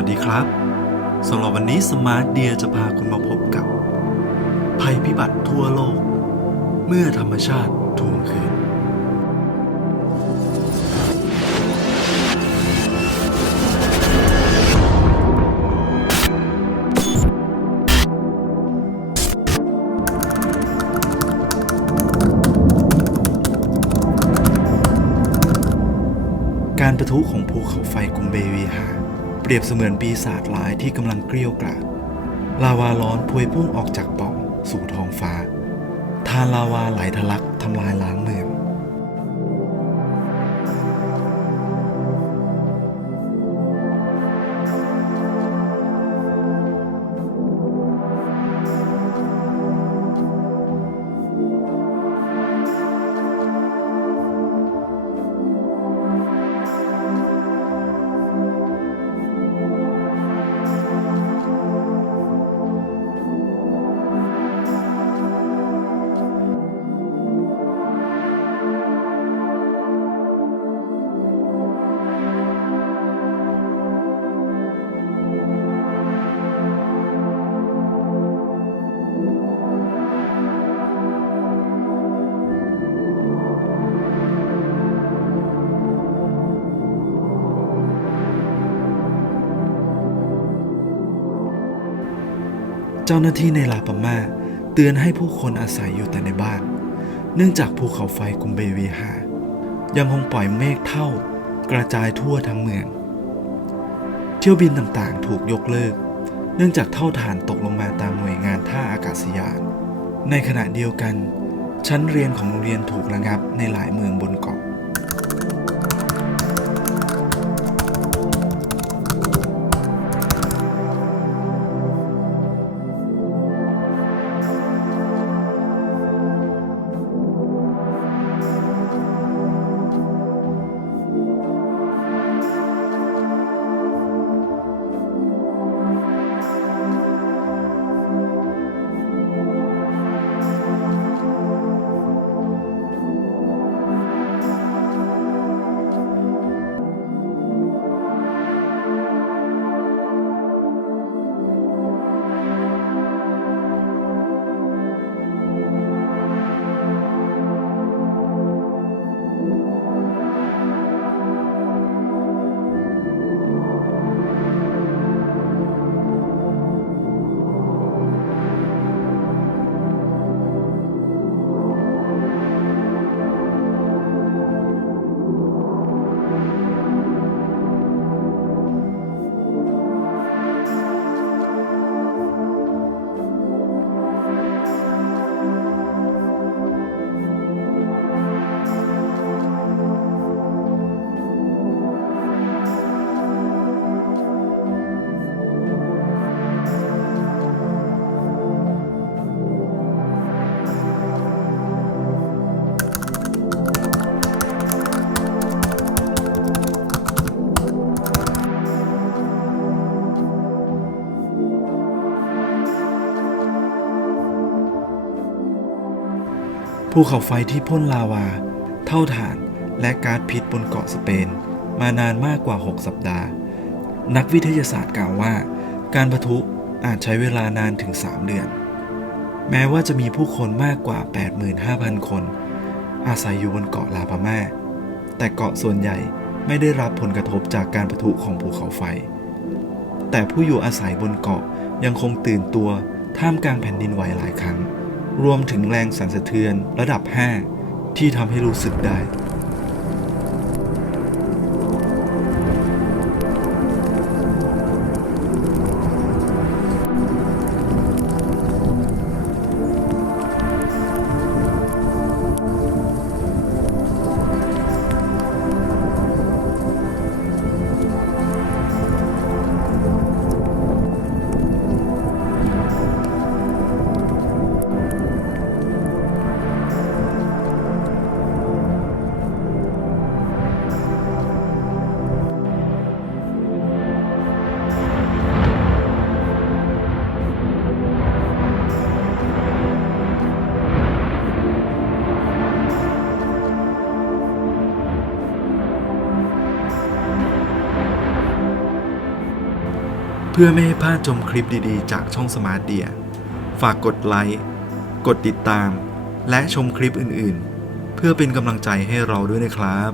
ัสดีครับสำหรับวันนี้สมาร์ทเดียจะพาคุณมาพบกับ ภัยพิบัติทั่วโลก เมื่อธรรมชาติทวงคืน การประทุของภูเขาไฟกุมเบวีหา รียบเสมือนปีศาจร้ายที่กำลังเกลี้ยวกล่อมลาวาร้อนพวยพุ่งออกจากปล่องสู่ท้องฟ้า ทานลาวาไหลทะลักทำลายล้างเมือง จ้าหน้าที่ในลาปามาเตือนให้ผู้คนอาศัยอยู่แต่ในบ้าน เนื่องจากภูเขาไฟกุมเบวีหา ยังคงปล่อยเมฆเท่ากระจายทั่วทั้งเมือง เที่ยวบินต่างๆถูกยกเลิก เนื่องจากเท่าฐานตกลงมาตามหน่วยงานท่าอากาศยาน ในขณะเดียวกัน ชั้นเรียนของโรงเรียนถูกระงับในหลายเมืองบนเกาะ ภูเขาไฟที่พ่นลาวา เท่าฐานและก๊าซพิษบนเกาะสเปน มานานมากกว่า 6 สัปดาห์ นักวิทยาศาสตร์กล่าวว่า การปะทุอาจใช้เวลานานถึง 3 เดือน แม้ว่าจะมีผู้คนมากกว่า 85,000 คน อาศัยอยู่บนเกาะลาปามาแต่เกาะส่วนใหญ่ไม่ได้รับผลกระทบจากการปะทุของภูเขาไฟ แต่ผู้อยู่อาศัยบนเกาะยังคงตื่นตัวท่ามกลางแผ่นดินไหวหลายครั้ง รวมถึงแรงสั่นสะเทือนระดับ 5 ที่ทำให้รู้สึกได้ เพื่อไม่ให้พลาดชมคลิปดีๆ จากช่องสมาร์ทเดีย ฝากกดไลค์ กดติดตาม และชมคลิปอื่นๆ เพื่อเป็นกำลังใจให้เราด้วยนะครับ